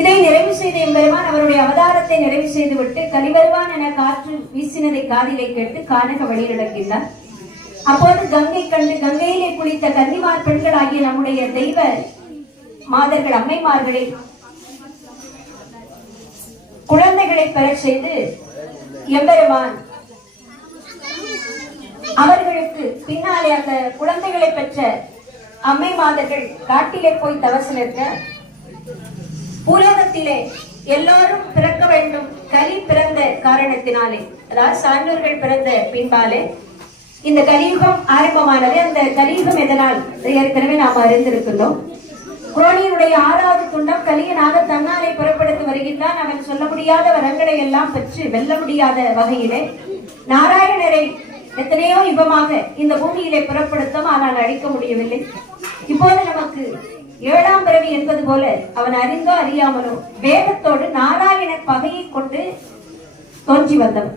இதை நிறைவு செய்த எம்பெருமான் அவருடைய அவதாரத்தை நிறைவு செய்துவிட்டு கலிவருவான் என காற்று வீசினதை காதிலை கேட்டு கானக வழி நடக்கின்றார். அப்போது கங்கை கண்டு கங்கையிலே குளித்த கன்னிமார் பெண்களாகிய நம்முடைய தெய்வ மாதர்கள் அம்மைமார்களை குழந்தைகளை பெற செய்து எம்பெருமான் அவர்களுக்கு பின்னாலே அந்த குழந்தைகளை பெற்ற அம்மை மாதர்கள் காட்டிலே போய் தவசம் இருக்க உலகத்திலே எல்லோரும் பிறக்க வேண்டும் கலி பிறந்த காரணத்தினாலே, அதாவது சான்றோர்கள் பிறந்த பின்பாலே இந்த கலியுகம் ஆரம்பமானது. அந்த கலியுகம் எதனால் ஏற்கனவே நாம் அறிந்திருக்கின்றோம். குரோனியினுடைய 6வது துண்டம் கலியனாக தன்னாலே புறப்படுத்தி வருகின்றான். அவன் சொல்ல முடியாத வரங்களை எல்லாம் பெற்று வெல்ல முடியாத வகையிலே நாராயணரை எத்தனையோ யுகமாக இந்த பூமியிலே புறப்படுத்தும், ஆனால் அழிக்க முடியவில்லை. இப்போது நமக்கு 7ஆம் பிறவி என்பது போல அவன் அறிந்தோ அறியாமலோ வேகத்தோடு நாராயண பகையை கொண்டு தோன்றி வந்தவன்.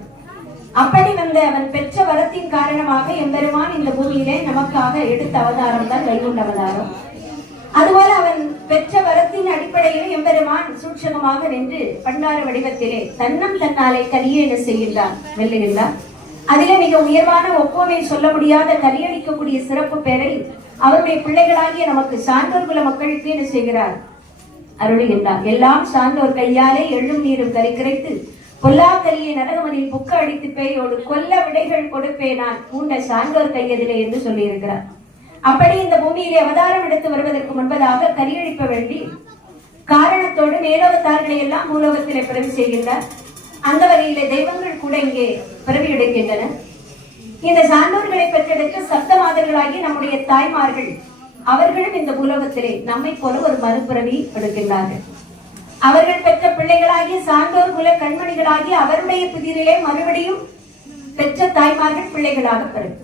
அப்படி வந்த அவன் பெற்ற வரத்தின் காரணமாக எம்பெருமான் இந்த பூமியிலே நமக்காக எடுத்த அவதாரம் தான் வைகுண்ட அவதாரம். அதுபோல அவன் பெற்ற வரத்தின் அடிப்படையில் எம்பெருமான் சூட்சகமாக நின்று பண்டார வடிவத்திலே தன்னம் தன்னாலே கலியை என்ன செய்கின்றான், வெல்லுகின்றான். அதிலே மிக உயர்வான ஒப்புமை சொல்ல முடியாத கலியளிக்கக்கூடிய சிறப்பு பெயரை அவருடைய பிள்ளைகளாகிய நமக்கு சான்றோர் குல மக்களுக்கு என்ன செய்கிறார், அருளுகின்றார். எல்லாம் சான்றோர் கையாலே எள்ளும் நீரும் கறி கிடைத்து பொல்லா கலியை நரகமனில் புக்க அடித்து பேயோடு கொல்ல விடைகள் கொடுப்பே நான் பூண்ட சான்றோர் கையதிலே என்று சொல்லி இருக்கிறார். அப்படி இந்த பூமியிலே அவதாரம் எடுத்து வருவதற்கு முன்பதாக கலியளிப்ப வேண்டி காரணத்தோடு மேலோகத்தார்களை எல்லாம் பூலோகத்திலே பிறவி செய்கின்றார். அந்த வகையிலே தெய்வங்கள் கூட இங்கே பிறவி எடுக்கின்றன. இந்த சான்றோர்களை பெற்றெடுக்க சப்த மாதர்களாகி நம்முடைய தாய்மார்கள் அவர்களும் இந்த பூலோகத்திலே நம்மை போல ஒரு மறுபிறவி எடுக்கின்றார்கள். அவர்கள் பெற்ற பிள்ளைகளாகிய சான்றோர் குல கண்மணிகளாகி அவருடைய புதிரிலே மறுபடியும் பெற்ற தாய்மார்கள் பிள்ளைகளாக பிறகு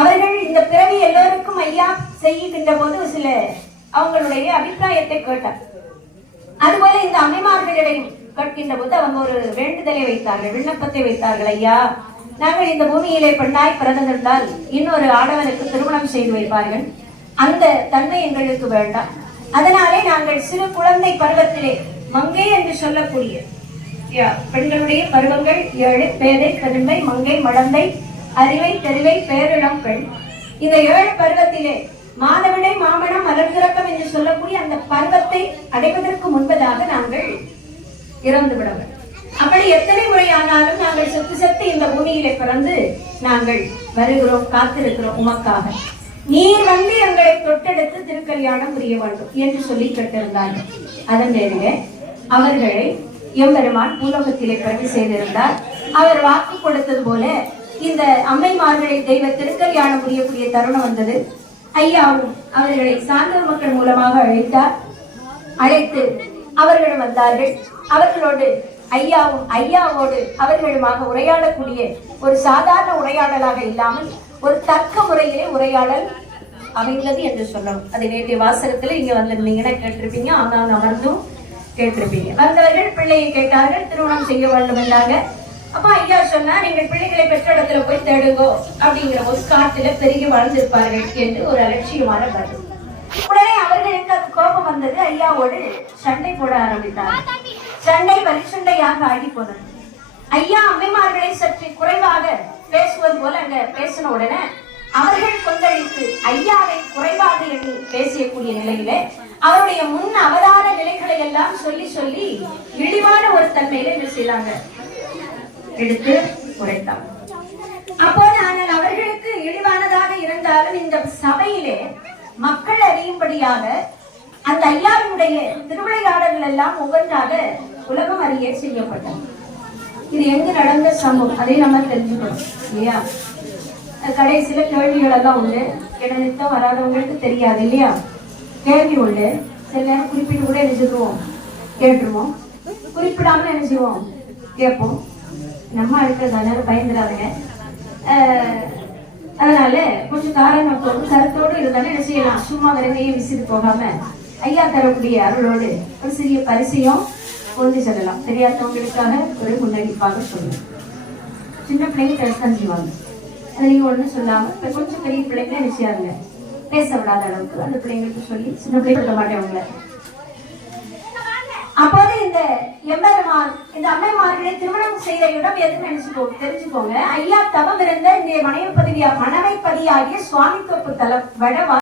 அவர்கள் இந்த பிறவி எல்லோருக்கும் ஐயா செய்கின்ற போது சில அவங்களுடைய அபிப்பிராயத்தை கேட்டார். அதுபோல இந்த அம்மைமார்களிடையும் கேட்கின்ற போது அவங்க ஒரு வேண்டுதலை வைத்தார்கள், விண்ணப்பத்தை வைத்தார்கள். ஐயா, நாங்கள் இந்த பூமியிலே பெண்ணாய் பிறந்திருந்தால் இன்னொரு ஆடவனுக்கு திருமணம் செய்து வைப்பார்கள், அந்த தன்மை எங்களுக்கு வேண்டாம். அதனாலே நாங்கள் சிறு குழந்தை பருவத்திலே மங்கை என்று சொல்லக்கூடிய பெண்களுடைய பருவங்கள் 7: பேதை, கருமை, மங்கை, மடந்தை, அறிவை, தெருவை, பேரிடம் பெண். இந்த 7 பருவத்திலே மாதவிடை, மாமணம், மலர்திறக்கம் என்று சொல்லக்கூடிய அந்த பருவத்தை அடைவதற்கு முன்பதாக நாங்கள் இறந்து விடுவோம். அப்படி எத்தனை முறை ஆனாலும் நாங்கள் செத்து செத்து இந்த பூமியிலே பிறந்து நாங்கள் வருகிறோம், காத்திருக்கிறோம் உமக்காக. நீர் வந்து எங்களை தொட்டெடுத்து திருக்கல்யாணம் புரிய வேண்டும் என்று சொல்லி கேட்டிருந்தார்கள். அதன் பேரிலே அவர்களை எம்பெருமான் பூலோகத்திலே பிறகு செய்திருந்தார். அவர் வாக்கு கொடுத்தது போல இந்த அம்மைமார்களை தெய்வ திருக்கல்யாணம் புரியக்கூடிய தருணம் வந்தது. ஐயாவும் அவர்களை சான்றோர் மக்கள் மூலமாக அழைத்தார். அழைத்து அவர்கள் வந்தார்கள். அவர்களோடு ஐயாவோடு அவர்களுமாக உரையாடக்கூடிய ஒரு சாதாரண உரையாடலாக இல்லாமல் ஒரு தர்க்க முறையிலே உரையாடல் அமைந்தது என்று சொல்லணும். அது நேற்றைய வாசகத்துல இங்க வந்திருந்தீங்கன்னா கேட்டிருப்பீங்க, ஆங்காங்க அமர்ந்தும் கேட்டிருப்பீங்க. வந்தவர்கள் பிள்ளையை கேட்டார்கள், திருமணம் செய்ய வேண்டும் என்றாங்க. அப்ப ஐயா சொன்னா, நீங்கள் பிள்ளைகளை பெற்ற இடத்துல போய் தேடுங்கோ அப்படிங்கிற போது காட்டுல பெருகி வாழ்ந்திருப்பார்கள் என்று ஒரு அலட்சியமான பதில். உடனே அவர்களுக்கு அது கோபம் வந்தது. ஐயாவோடு சண்டை போட ஆரம்பித்தார். சண்டை வலிசண்டையாக ஆகி போனது. ஐயா அம்மைமார்களை சற்று குறைவாக பேசுவது போல அங்க பேசின உடனே அவர்கள் கொந்தளித்து ஐயாவை குறைவாக எண்ணி பேசக்கூடிய நிலையில அவருடைய முன் அவதார நிலைகளை எல்லாம் சொல்லி சொல்லி இழிவான ஒரு தன்மையில என்ன செய்தாங்க, எடுத்து உரைத்தாங்க. அப்போது ஆனால் அவர்களுக்கு இழிவானதாக இருந்தாலும் இந்த சபையிலே மக்கள் அறியும்படியாக அந்த ஐயாவினுடைய திருவிளையாடல்கள் எல்லாம் ஒவ்வொன்றாக உலகம் அறிய செய்யப்பட்டது. இது எங்கு நடந்த சம்பவம் அதை நம்ம தெரிஞ்சுக்கணும் இல்லையா? கடைசியில கேள்விகள் எல்லாம் உண்டு. இடநித்தம் வராதவங்களுக்கு தெரியாது இல்லையா? கேள்வி உண்டு. சில நேரம் குறிப்பிட்டு கூட எழுதிடுவோம், கேட்டுருவோம். குறிப்பிடாம என்ன செய்வோம், கேட்போம். நம்ம இருக்கிறதால பயந்துடாதுங்க. அதனால கொஞ்சம் காரணத்தோடு கருத்தோடு இருந்தாலும் என்ன செய்யலாம், சும்மா விரைவையும் விசிட்டு போகாம ஐயா தரக்கூடிய அருளோடு ஒரு சிறிய பரிசையும் கொண்டு செல்லலாம். தெரியாதவங்களுக்காக ஒரு முன்னறிவிப்பாக சொல்லுங்க. சின்ன பிள்ளைங்க பேசத்தான் செய்வாங்க, அதை நீங்க ஒண்ணும் சொல்லாம இப்ப கொஞ்சம் பெரிய பிள்ளைங்க என்ன செய்யாங்க, பேச விடாத அளவுக்கு அந்த பிள்ளைங்களுக்கு சொல்லி சின்ன பிள்ளை சொல்ல மாட்டேன். அவங்கள அப்போது இந்த எம்பெருமான் இந்த அம்மைமார்களை திருமணம் செய்த இடம் எதுன்னு தெரிஞ்சுக்கோங்க. ஐயா தவம் இருந்த இந்த மனைவிப்பதியாகிய சுவாமித்தோப்பு தலம் வடவா